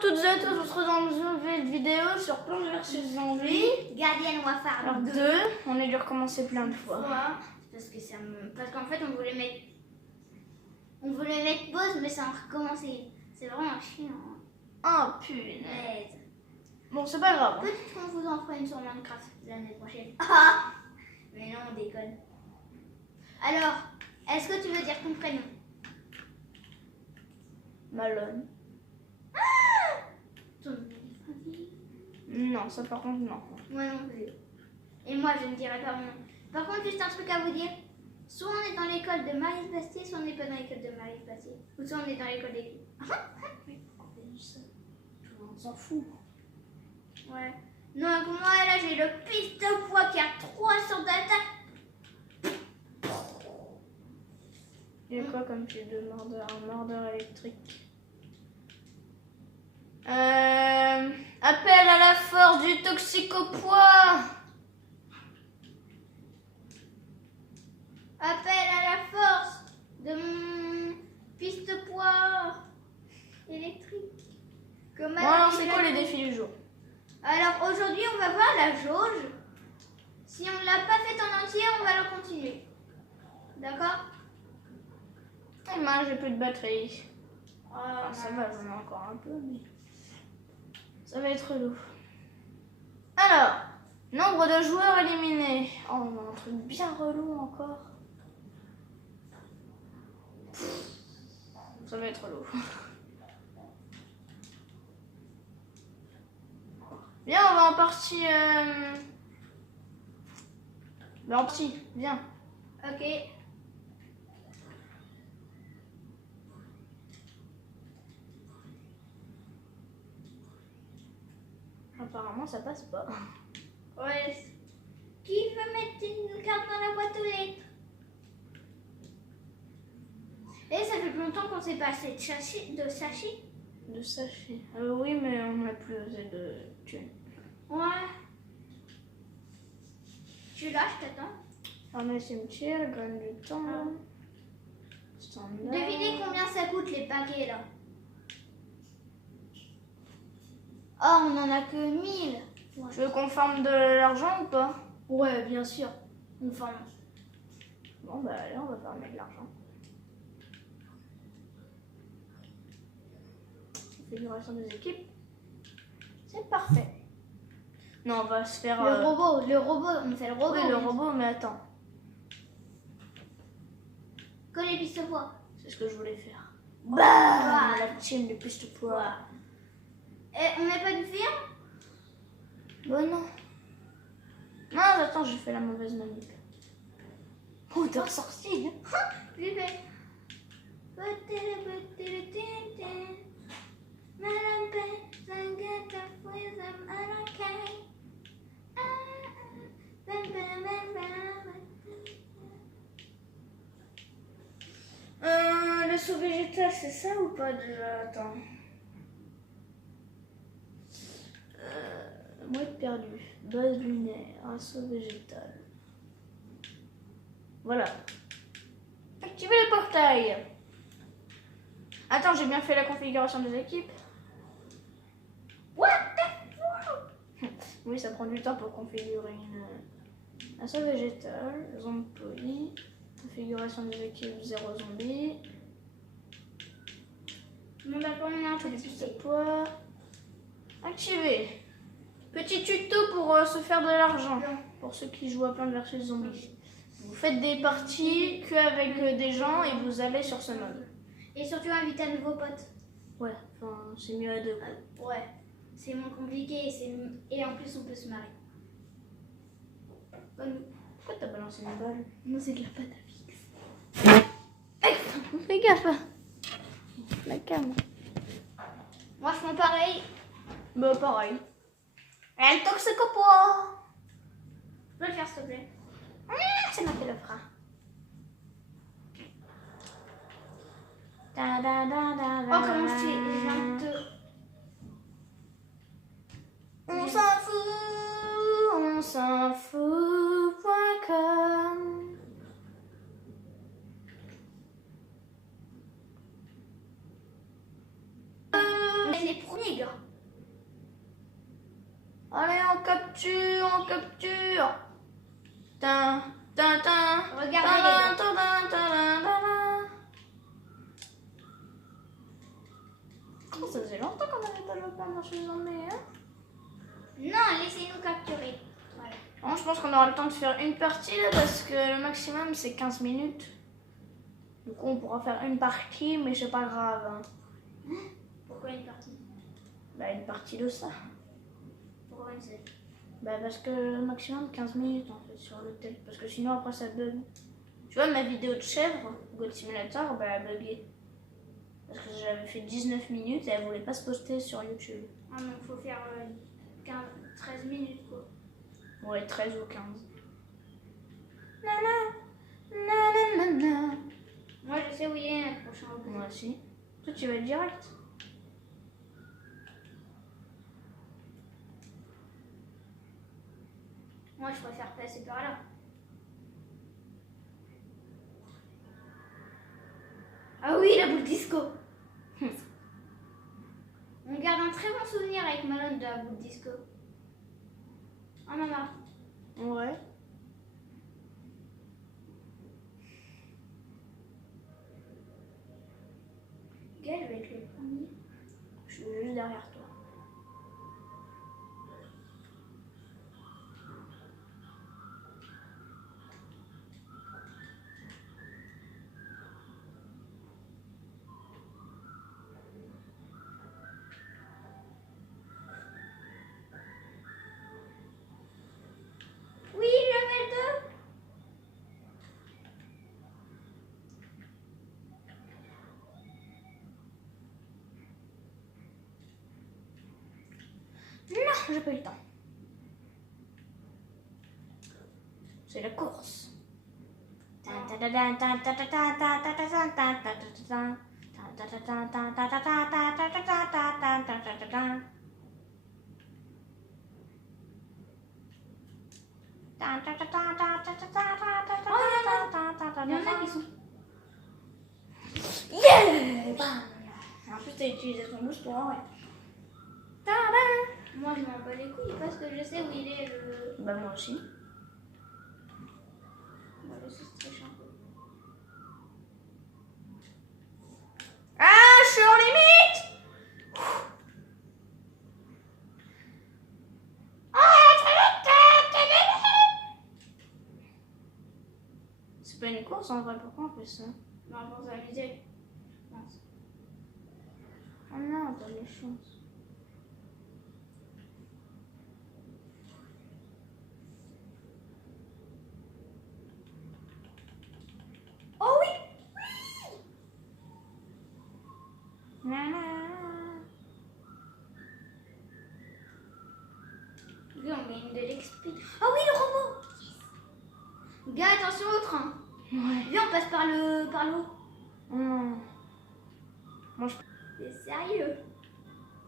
Toutes et à tous, on se retrouve dans une nouvelle vidéo sur Plants vs Zombies. Gardienne Warfare Alors 2, on a dû recommencer plein de fois. Parce que parce qu'en fait on voulait mettre pause mais ça a recommencé. C'est vraiment chiant. Oh punaise. Bon, c'est pas grave. Peut-être qu'on vous en fera une sur Minecraft l'année prochaine. Ah mais non, on déconne. Alors, est-ce que tu veux dire ton prénom? Malone. Ton nom de famille? Non, ça par contre non. Moi non plus. Et moi je ne dirai pas mon nom. Par contre, juste un truc à vous dire. Soit on est dans l'école de Marie Bastier, soit on n'est pas dans l'école de Marie Bastier. Ou soit on est dans l'école des... On s'en fout. Ouais. Non, pour moi là j'ai le piste au poids qui a 300 d'attaque. Il y a quoi comme type de mordeur? Un mordeur électrique. Appel à la force du toxicopois. Appel à la force de mon piste poids électrique. Comme Alors c'est quoi les défis du jour? Alors aujourd'hui on va voir la jauge. Si on ne l'a pas fait en entier, on va le continuer. D'accord? Eh ben, j'ai plus de batterie. Ah, Ça va, j'en ai encore un peu, mais ça va être lourd. Alors, nombre de joueurs éliminés. Oh, on a un truc bien relou encore. Ça va être lourd. Viens, on va en partie. En partie, viens. Ok. Apparemment, ça passe pas. Ouais. Qui veut mettre une carte dans la boîte aux lettres? Et ça fait longtemps qu'on s'est passé de sachet. De sachet. Oui, mais on n'a plus osé de thunes. Ouais. Tu lâches, t'attends. Un cimetière, gagne du temps. Standard. Devinez combien ça coûte les paquets là. Oh, on en a que 1000. Ouais. Tu veux qu'on farme de l'argent ou pas? Ouais, bien sûr. On forme. Bon, bah allez, on va farmer de l'argent. Configuration des équipes. C'est parfait. Non, on va se faire... Le robot, on fait le robot. Oui, le robot, mais attends. Comme les pistes poids. C'est ce que je voulais faire. Bah, La team de piste poids. Et on n'a pas de firme? Bon, non. Non, attends, j'ai fait la mauvaise manip. Oh, t'es ressorti. J'ai fait. Le saut végétal, c'est ça ou pas déjà? Attends. Mouette perdue. Base lunaire. Assaut végétal. Voilà. Activez le portail. Attends, j'ai bien fait la configuration des équipes. What the fuck? Oui, ça prend du temps pour configurer une... Assaut végétal. Zombie. Configuration des équipes 0 zombies. Bon, d'accord, on a un peu de poids. Activé. Petit tuto pour se faire de l'argent. Pour ceux qui jouent à Plants vs Zombies. Vous faites des parties qu'avec des gens et vous allez sur ce mode. Et surtout inviter un nouveau pote. Ouais, enfin c'est mieux à deux. Ouais, c'est moins compliqué et en plus on peut se marrer. Pourquoi t'as balancé une balle? Non, c'est de la pâte à fixe. Fais gaffe. La cam. Moi je fais pareil. Bah pareil. Elle toxicopois. Je peux le faire s'il te plaît. C'est moi qui le fera. Oh comment je viens de... On s'en fout, on s'en fout.com. Les premiers gars. capture, on capture. Tin, tin, tin. Regardez Tadam, les gars. tadam, tadam, tadam. Oh, ça faisait longtemps qu'on n'avait pas joué pendant chez Zombie, hein? Non, laissez-nous capturer. Voilà. Bon, je pense qu'on aura le temps de faire une partie là parce que le maximum c'est 15 minutes. Du coup, on pourra faire une partie, mais c'est pas grave. Hein. Pourquoi une partie? Bah, une partie de ça. Pourquoi une seule? Bah, parce que le maximum 15 minutes en fait sur le tel. Parce que sinon, après ça bug. Tu vois, ma vidéo de chèvre, God Simulator, bah, elle a bugué. Parce que j'avais fait 19 minutes et elle voulait pas se poster sur YouTube. Ah non, faut faire 13 minutes quoi. Ouais, 13 ou 15. Nana, nana, nana. Moi je sais où il est le prochain objet. Moi aussi. Toi, tu vas être direct. Moi je préfère passer par là. Ah oui, la boule disco. On garde un très bon souvenir avec Malone de la boule disco. Oh maman. Ouais. Quel va être le premier? Je suis juste derrière toi. Oui, level 2. Non, j'ai pas eu le temps. C'est la course. Il y en a qui sont. Yeah! Bam! En plus, t'as utilisé ton boost pour un, ouais. Moi je m'en bats les couilles parce que je sais où il est le. Bah, moi aussi. Moi je sais c'est très chiant. Ah, je suis en limite! C'est pas une course en vrai, pourquoi on fait ça? Non, pour s'amuser. Mince. Oh non, t'as des chances. Oh oui! Oui, on gagne de l'XP. Oh oui, le robot! Gars, attention au train. Ouais. Viens, on passe par le haut. Non. Moi, je... T'es sérieux?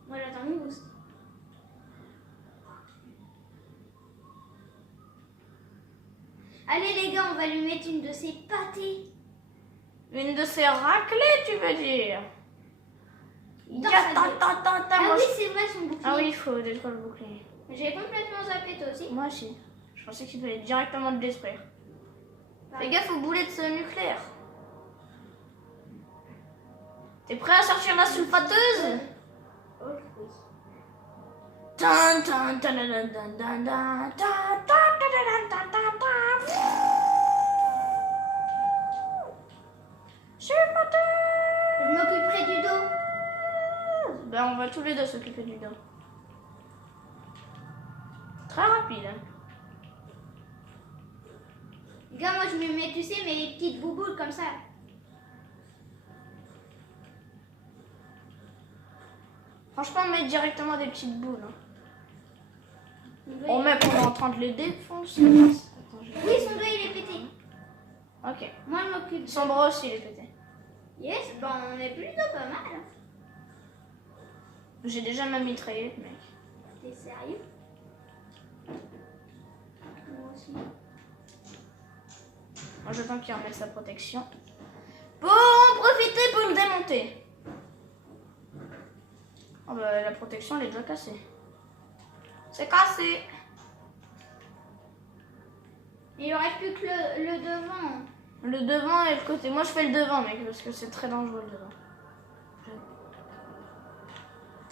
Moi, j'attends mon boost. Allez, les gars, on va lui mettre une de ses pâtés. Une de ces raclées, tu veux dire? Dans sa gueule. Ah Moi, oui, je- c'est vrai, son bouclier. Ah oui, il faut détruire le bouclier. J'ai complètement zappé, toi aussi. Moi aussi. Je pensais qu'il fallait directement le détruire. Pareil. Fais gaffe aux boulettes nucléaires. T'es prêt à sortir ma sulfateuse? Oh oui. Tan, tan, tan, tan, tan, tan, tan, tan, tan, tan, tan, tan, tan. Sulfateuse! Je m'occuperai du dos. Ben, on va tous les deux s'occuper du dos. Très rapide. Hein. Gars, moi, je me mets, tu sais, mes petites bouboules comme ça. Franchement, on met directement des petites boules. Hein. Son On doigt, met qu'on est en train de les défoncer. Attends, je- Oui, son doigt, il est pété. Ok. Moi, je m'occupe. Son bras aussi, il est pété. Yes, bon, on est plutôt pas mal. J'ai déjà ma mitraillette, mec. T'es sérieux? Moi aussi. Moi, j'attends qu'il remette sa protection. Pour en profiter pour le démonter. Oh bah, la protection, elle est déjà cassée. C'est cassé. Il ne reste plus que le devant. Le devant et le côté. Moi, je fais le devant, mec, parce que c'est très dangereux le devant.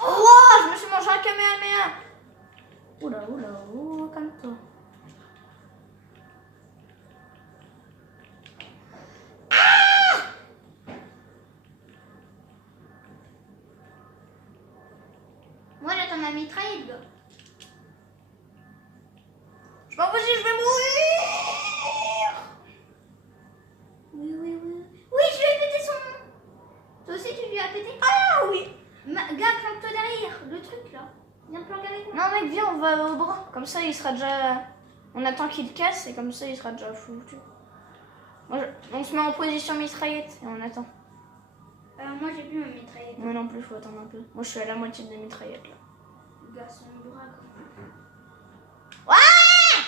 Oh, je me suis mangé un Kamehameha. Oula, calme-toi. Moi, j'attends ma mitraillette, gars. Je m'en vais, je vais mourir. Oui. Oui, je lui ai pété son nom. Toi aussi, tu lui as pété? Ah oui. Gars, planque-toi derrière, le truc là. Viens planquer avec moi. Non, mec, viens, on va au bras. Comme ça, il sera déjà. On attend qu'il casse et comme ça, il sera déjà foutu. On se met en position mitraillette et on attend. Moi, j'ai plus ma mitraillette. Moi non plus, faut attendre un peu. Moi, je suis à la moitié de la mitraillette là. Gars, son bras, quoi. Ouais,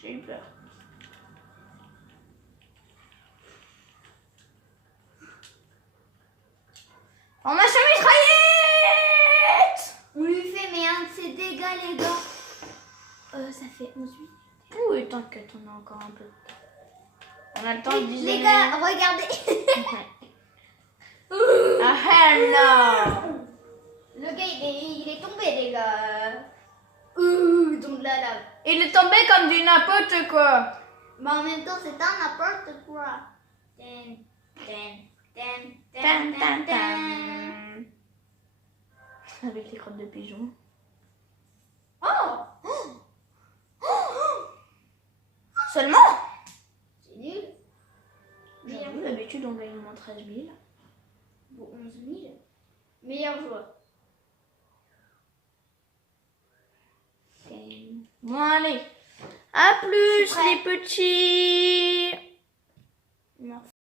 j'ai eu peur. Formation mitraillette. On lui fait mais un de ses dégâts, les gars. Ça fait 11 minutes. Oui, t'inquiète, on a encore un peu de temps. On a le temps de Les visionner. gars, regardez. Ah, hell no. Le gars, il est tombé, les gars. Donc là, là. Il est tombé comme du n'importe quoi. Mais en même temps, c'est un n'importe quoi. Avec les crottes de pigeon. Oh, Seulement. c'est nul. J'avoue, d'habitude on gagne au moins 13 000. Bon, 11 000. Meilleur joueur. Bon, allez. À plus, les petits. Merci.